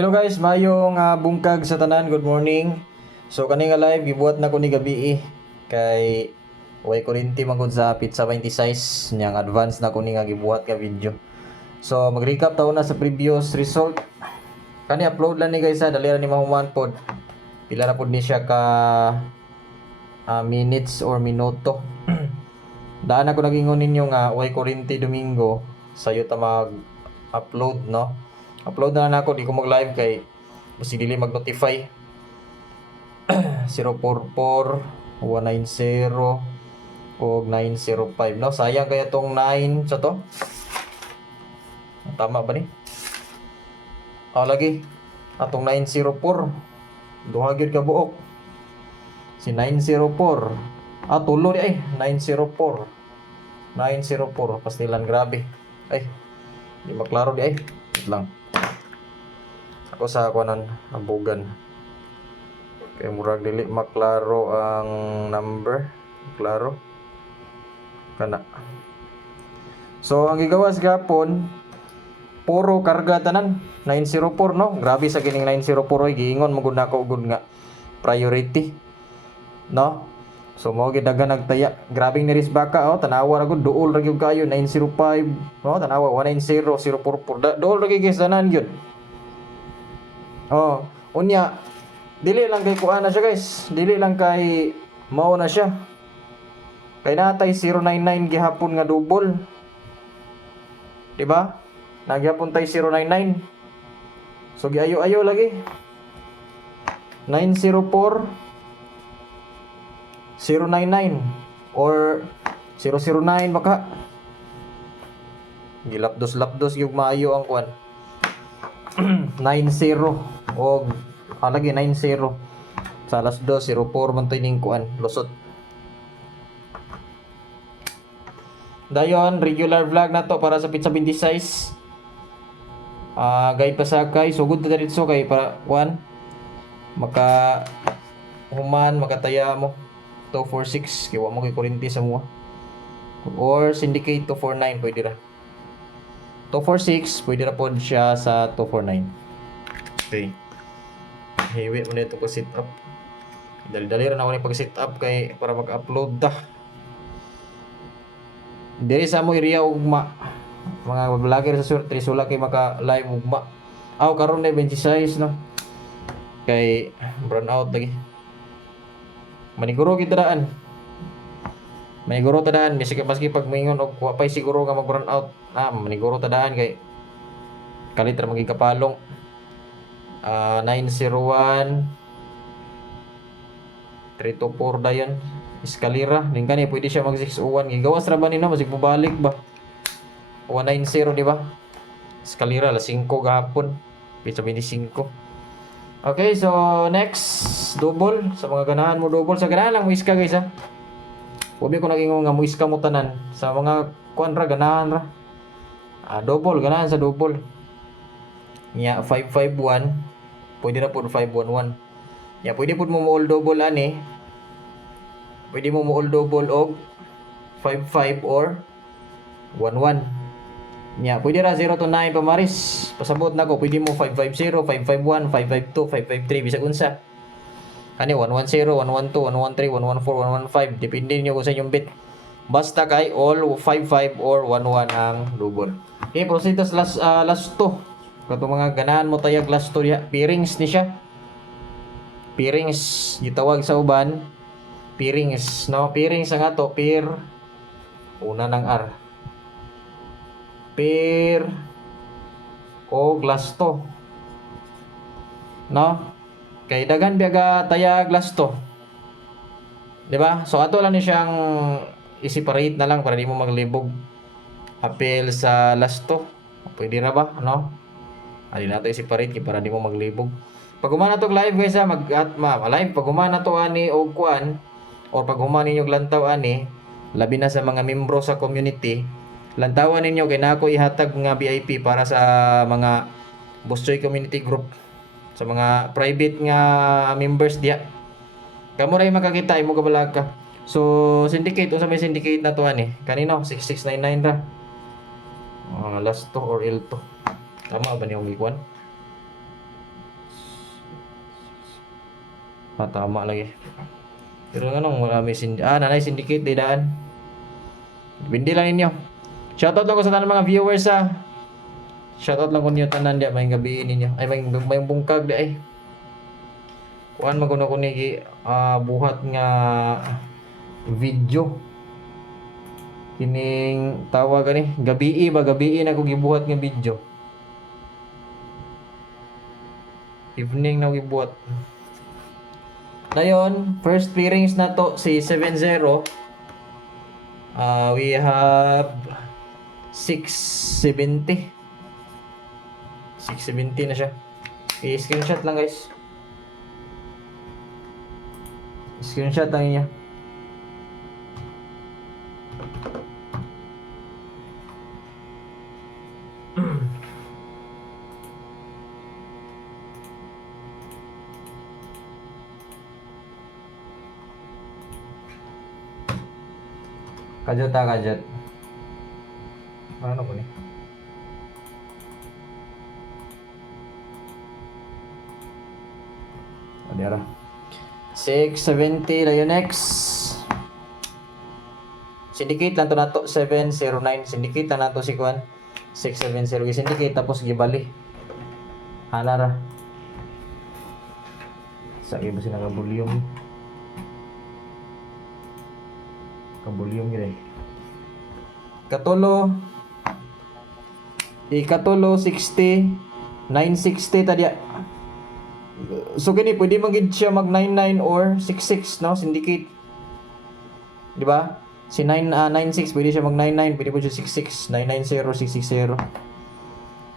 Hello guys, mayong bungkag sa tanan. Good morning. So kani nga live gibuhat na ko ni gabi kay way kurinti magud sa pizza 26 niyang advance na ko ni nga gibuhat ka video. So mag-recap taon na sa previous result. Kani upload lang ni guys dali ra ni mahuman pod. Pila ra pod ni siya ka minutes or minuto. Daan ako nagingon ninyo nga way kurinti Domingo sayo ta mag-upload no. Upload na lang ako, di ko mag-live kay basi dili mag-notify. 044 190 o 905 no. Sayang kaya tong 9 sa to. Tama ba ni? Lagi atong 904. Duha gyud ka buok. Si 904. Tulo di ay 904. 904 pastilan grabe. Ay. Di maklaro di ay. Wait lang. Ako sa kuanan ambugan kay murag dili maklaro ang number klaro kana. So ang gigawas gapon puro karga tanan 904 no. Grabe sa kining 904 oy giingon mo gud nako gud nga priority no. So mo gid daga nagtaya grabing niris baka tanawa ra gud duol ra gyud kayo 905 no tanawa 190 044 duol ra gyud guys tanan gyud. Unya dili lang kay kuan na siya guys. Dili lang kay mao na siya. Kay natay 099 gihapon nga double. Di ba? Nagyapon tay 099. So giayo-ayo lagi. 904 099 or 009 baka. Gilapdos-lapdos yung maayo ang kuan. 90 o lagi 90 sa alas 2:04 man to ning kuan lusot. Dayon regular vlog na to para sa pizza 26. Gay pasakay sugod ta diretso kay para kuan maka human makataya mo 246 kay wa mo kay kuryente sa mua or syndicate 249 pwede ra. 246 pwede ra pod siya sa 249. Okay. Hiwi mo nito ko sit up. Dali-dali ra na ako ni pag sit up kay para mag-upload ta. Diri sa mo area ugma. Mga vlogger sa sur Trisula kay maka live ugma. Karon na 26 no. Kay burn out lagi. Maniguro kita daan. Maniguro tadaan bisig maski pag moingon og wa pay siguro nga mag-burn out. Maniguro tadaan kay kalit ra maging kapalong. 901 324 dayon eskalera din kani pwede siya mag 601 gigawas ra ba nino masig mobalik ba 190 di ba eskalera la 5 gahapon pizza 25. Okay, so next double sa mga ganahan mo double sa ganahan lang mo iska guys ha. Wabi ko nagingon nga mo iska mo tanan sa mga kuan ra ganahan ra. Double ganahan sa double nya 551 pwede na po 511 nya pwede po mo all double ani pwede mo all double og 55 or 11 nya pwede ra 0 to 9 pamaris pasabot nako pwede mo 550 551 552 553 bisag unsa kani 110 112 113 114 115 depende niyo kung sa inyong bit basta kay all 55 or 11 ang double. Okay, proceed to last 2 kato mga ganahan mo tayag last to ya. Pairings ni siya. Pairings gitawag sa uban. Pairings no, pairings ang ato pair una ng R. Pair o glass to. No? Kay dagan biyaga tayag glass to. Di ba? So ato lang ni siyang i-separate na lang para di mo maglibog. Apel sa last to. Pwede ra ba? No? Ali nato i-separate para di mo maglibog. Pag humana to live guys live pag humana to ani og kuan or pag humana ninyo lantaw ani labi na sa mga membro sa community lantawan ninyo kay nako ihatag nga VIP para sa mga Bostoy community group sa mga private nga members diya. Kamo ray makakita imo kabalag ka. So syndicate unsa may syndicate na to ani kanino 6699 ra. Last to or L to. Tama ba niyong ikuan? Tama lagi. Pero nga nung marami nanay syndicate di daan. Bindi lang ninyo. Shoutout lang ko sa tanan mga viewers ha. Shoutout lang ko ninyo tanan dia may gabi ninyo. Ay may bungkag di ay. Kuan maguno ko ni buhat nga video. Kining tawag ani gabi na ko gibuhat nga video. Evening na ko gibuhat. Dayon, first pairings na to si 7-0. We have 670. 670 na siya. I-screenshot lang guys. Screenshot lang niya. Kajot. Ano ko ni? Adira. 670 dayon next. Syndicate lang to nato 709. Syndicate lang nato si Kuan 670 syndicate tapos gibali. Halara. Sa iba sila nga volume. Kabulyong gini. Katulo 60 960 tadya. So gini pwede magid siya mag 99 or 66 no syndicate. Di ba? Si 96 pwede siya mag 99, pwede po siya 66 990 660.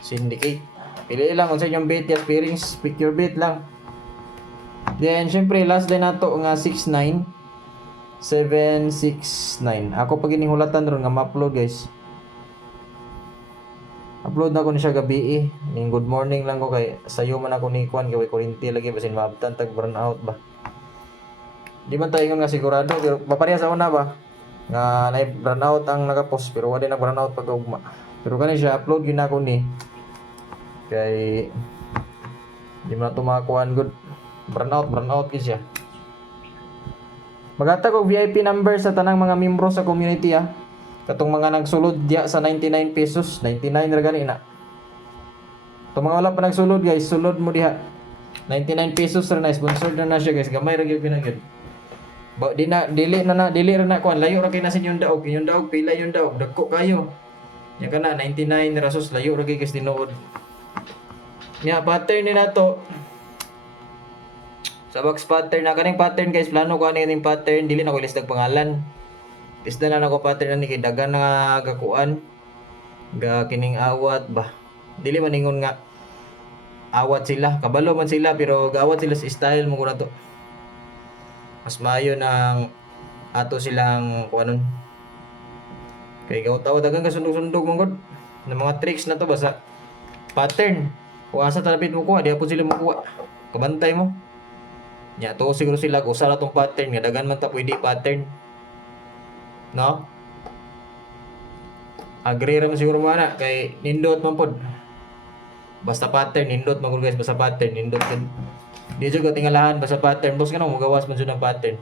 Syndicate. Pili lang kung sa inyong bet yes pairings, pick your bet lang. Then syempre last day nato nga 69 769. Ako pag inihulatan ron nga ma-upload guys. Upload na ko ni siya gabi Ning good morning lang ko kay sayo man ako ni Kwan kay kurinti lagi basin maabtan tag burn out ba. Di man tayo nga sigurado pero papareha sa una ba nga na burn out ang naka-post pero wala na burn out pag ugma. Pero kani siya upload gyud na ko ni kay di man tumakuan good burn out gyud siya. Maghatag og VIP number sa tanang mga miyembro sa community Katong mga nagsulod diya sa 99 pesos, 99 ra gani na. Itong mga wala pa nagsulod guys, sulod mo diha. 99 pesos ra na sponsor na siya guys. Gamay ra gyud pinagid. Ba dili ra na kuan layo ra kay na sa inyong daog. Inyong daog pila yung daog, dagko kayo. Nya kana 99 rasos layo ra kay guys tinuod. Nya pattern ni nato. Sa box pattern na kaning pattern guys, plano ko ani kaning pattern dili na ko listag pangalan. Lista na nako pattern ani kay dagan nga gakuan. Ga kining awat ba. Dili man ingon nga awat sila, kabalo man sila pero gaawat sila sa style mo ko na to. Mas maayo nang ato silang kuanon. Kay gaw-taw dagan ka sundog-sundog man gud. Ng mga tricks na to basta pattern. Kung asa talapit mo kuha, di po sila makuha. Kabantay mo. Nya to siguro sila kung usa ra tong pattern nga dagan man ta pwede pattern. No? Agree ra man siguro mo ana kay nindot man pod. Basta pattern nindot man guys basta pattern nindot gud. Di jud ko tingalahan basta pattern boss kanang magawas man jud ng pattern.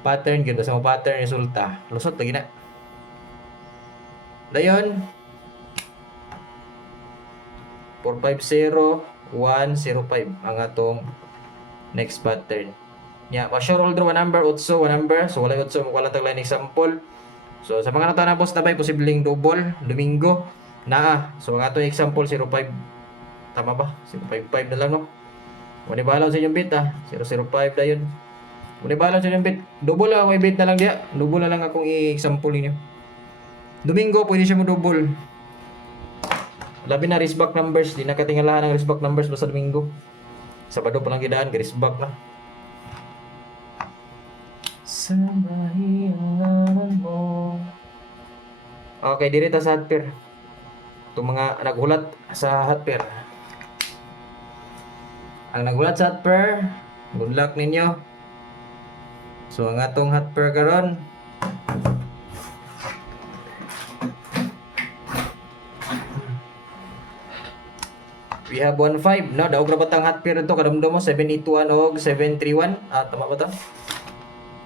Pattern gud basta mo pattern resulta. Lusot lagi na. Dayon 450105 ang atong next pattern. Nya, pa-sure holder one number, utso one number. So wala utso mo wala tag line example. So sa mga nato na boss tabay posibleng double Domingo naa. So ang ato example 05. Tama ba? 055 na lang no. Muni balaw sa inyong bit 005 dayon. Muni balaw sa inyong bit. Double lang ako i-bit na lang diya. Double na lang akong i-example ninyo. Domingo pwede siya mo double. Labi na wristback numbers, di nakatingalahan ang wristback numbers basta Domingo. Sabado pa lang gidaan, wristback na. Sa bahiyan mo. Okay, diri ta sa hot pair. Itong mga naghulat sa hot pair. Ang naghulat sa hot pair, good luck ninyo. So ang atong hot pair karon We have 1.5, no? Daog ra batang hot pair ito, kadamdam mo, 781 o 731. Tama ba ito?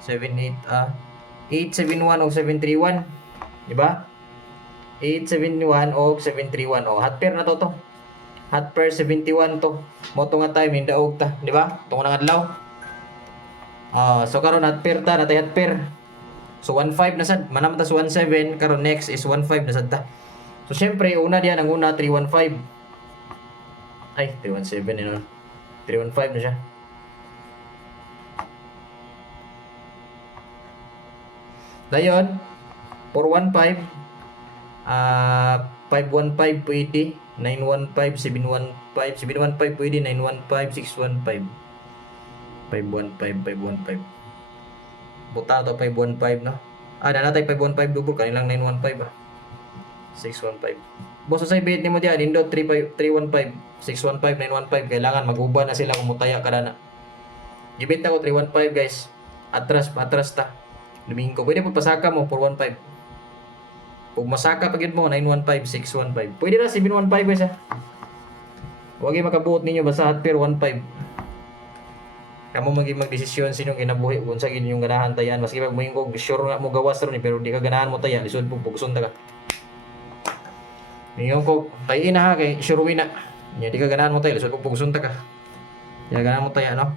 871 o 731. Diba? 871 o 731. Hot pair na to. Hot pair 71 to. Mo to nga time, hindaog ta. Diba? Ito nga adlaw. So karon hot pair ta, natay hot pair. So 1.5 na sad. Manam ta sa 1.7, karon next is 1.5 na sad ta. So syempre, una diyan, ang una 3.15. Ay, 317 yun. 315 na siya. Dayon, 415, 515 pwede, 915, 715, 715 pwede, 915, 615, 515, 515. Buta to 515, no? Nanatay 515 double, kanilang 915 615. Boss sa bit ni mo diyan, indot 315, 615, 915. Kailangan mag-uban na sila kung mutaya kada na. Gibit ako 315 guys. Atras ta. Domingo. Pwede po pasaka mo 415. Kung masaka pagid mo 915, 615. Pwede na 715 guys ha. Huwag yung makabuot ninyo basta hot pair 15. Kamu magdesisyon sinong kinabuhi kung sa inyong ganahan tayan. Maski pag mo sure nga mo gawas ron pero di ka ganahan mo taya, lisod po pugson ta ka. Ngayon ko, tayo na ha, kay Shuruwi na. Hindi ka ganahan mo tayo, lisod kong pugsunta ka. Hindi ka ganahan mo tayo, ano?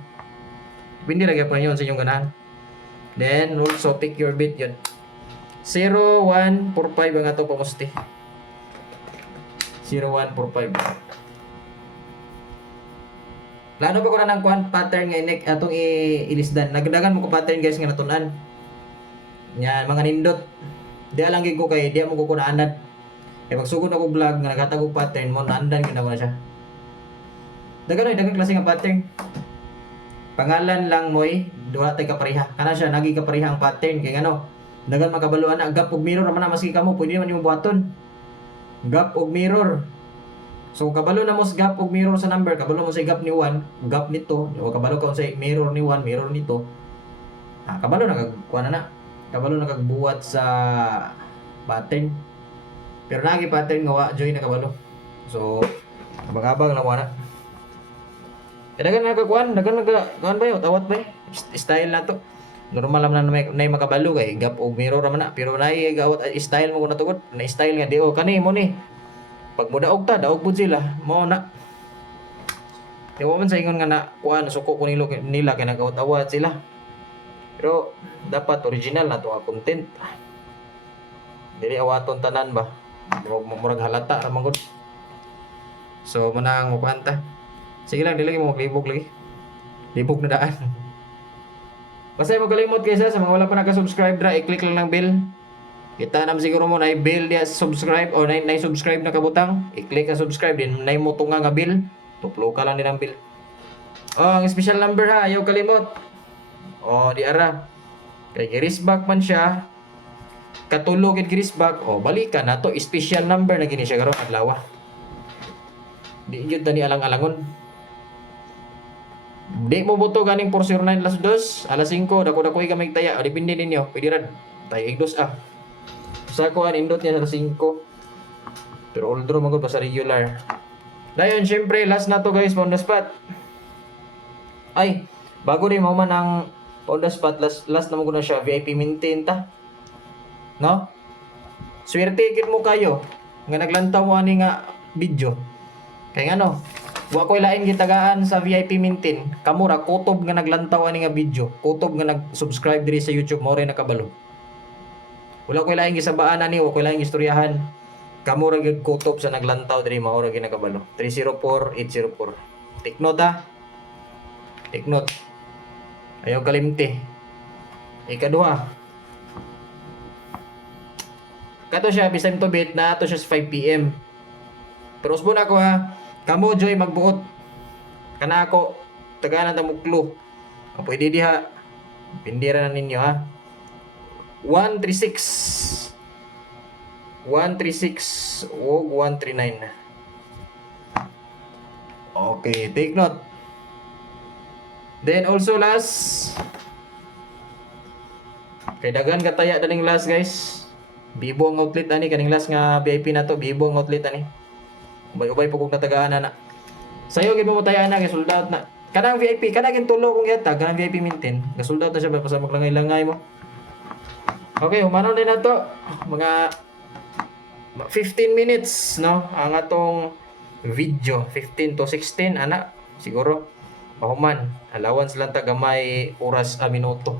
Hindi lagi pa yun sa inyong ganahan. Then, also, pick your bit yun. 0, 1, 4, 5 ang ato pamusti. 0, 1, 4, 5. Lano ba ko na ng pattern nga atong ilisdan. Nagdagan mo ko pattern guys nga natunan. Yan, mga nindot. Di alang ko kay, di mo ko naanad. Magsugod ako vlog nga naghatag og pattern mo naandan gyud na siya. Dagan klase nga pattern. Pangalan lang moy duha tay kapareha. Kana siya nagi kapareha ang pattern kay ngano. Dagan makabaluan na gap og mirror man na maski kamo pwede man imong buhaton. Gap og mirror. So kabalo na mo sa gap og mirror sa number, kabalo mo sa gap ni 1, gap nito, o kabalo ka sa mirror ni 1, mirror nito. Kabalo na kuha na. Kabalo na kagbuhat sa pattern. Pero nagi pattern nga wa joy na kabalo. So abang-abang na wala. Dagan na kakuan ba yo tawat ba? Style na to. Normal naman na may makabalo kay gap og mirror naman na. Pero nay gawat style mo ko natugod. Na style nga di kani mo ni. Pag mo daog daog pud sila. Mo na. Di man sa ingon nga na kuan suko ko nila kay nagawat-awat sila. Pero dapat original na to nga content. Dili awaton tanan ba? Murag halata ra man gud. So muna ang mukuanta. Sige lang dili mo maglibog lagi. Libog na daan. Basta mo kalimot kaysa sa mga wala pa naka-subscribe dra, i-click lang ng bell. Kita nam siguro mo na i-bell dia subscribe o na subscribe na kabutang. I-click ang subscribe din nay mo tunga nga bell. Tuplo ka lang din ang bell. Ang special number ha, ayaw kalimot. Di ara. Kay Girisback man siya. Katulog at Girisback, balikan na to, special number na gini siya karon adlaw. Di gyud tani alang-alangon. Di mo boto ganing 409 alas 2, alas 5, dako-dako ka may taya, depende ninyo, pwede ra. Tay igdos Sa ko indot niya sa 5. Pero all draw magud pa sa regular. Dayon syempre last na to guys, on the spot. Ay, bago rin mo man ang on the spot, last na mo na siya, VIP maintain ta. No? Swerte kit mo kayo nga naglantaw mo ani nga video. Kay ngano? Wa koy lain gitagaan sa VIP maintain. Kamura kutob nga naglantaw ani nga video. Kutob nga nag-subscribe diri sa YouTube mo rin nakabalo. Wala koy lain gisabaan ani, wa koy lain istoryahan. Kamura gyud kutob sa naglantaw diri mao ra gyud nakabalo. 304804. Take note ha. Take note. Ayaw kalimti. Ikaduha. Kato siya, bisan to bit na ato siya sa 5 PM. Pero usbon ako ha, kamo Joy magbuot. Kana ako, taganan ta mo clue. Pwede diha, pindira na ninyo ha. 136. 136 o 139. Okay, take note. Then also last, kay dagan kataya daning last guys. Bibo ang outlet ani kaning last nga VIP na to, bibo ang outlet ani. Ubay-ubay pugog natagaan na. Sayo gid mo tayo na kay sold out na. Kanang VIP, kanang tulo kung yata, kanang VIP maintain. Sold out na siya ba sa maglangay-langay mo. Okay, humano din na to. Mga 15 minutes, no? Ang atong video, 15 to 16 ana siguro. Pahuman, allowance lang ta gamay oras a minuto.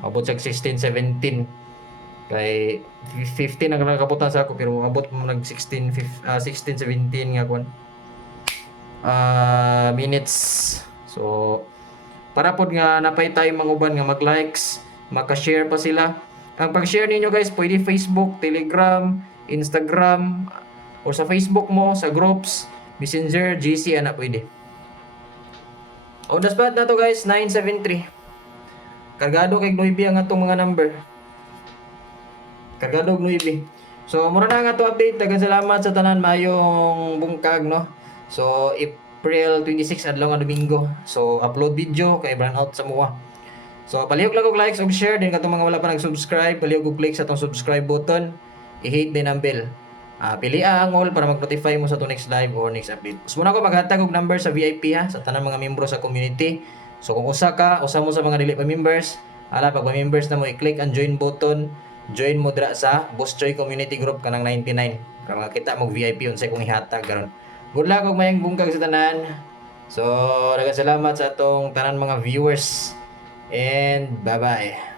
Abot sa 16 17. Kay 15 ang nakabutan sa ako pero abot mo nag 16 16 17 nga kun minutes. So para pod nga napay tayo manguban nga mag-likes, maka-share pa sila. Ang pag-share ninyo guys, pwede Facebook, Telegram, Instagram, o sa Facebook mo, sa groups, Messenger, GC, ana pwede. On the spot na to guys, 973. Kargado kay Noybi ang atong mga number. Kargado og Noybi. So, mura na nga to update. Daghang salamat sa tanan, mayong bungkag, no? So, April 26 adlaw nga Domingo. So, upload video kay brand out sa mua. So, palihog lang og likes og share din katong mga wala pa nag-subscribe, palihog og click sa tong subscribe button. I-hit din ang bell. Pili ang all para mag-notify mo sa to next live or next update. So, muna ko maghatag og number sa VIP ha, sa tanang mga miyembro sa community. So, kung usa mo sa mga dili pa members, pag pa-members na mo, i-click ang join button. Join mo dira sa Boss Choy Community Group kanang 99. Para makita mo VIP unsay kung ihatag karon. Good luck og mayang bungkag sa tanan. So, daghang salamat sa atong tanan mga viewers. And bye-bye.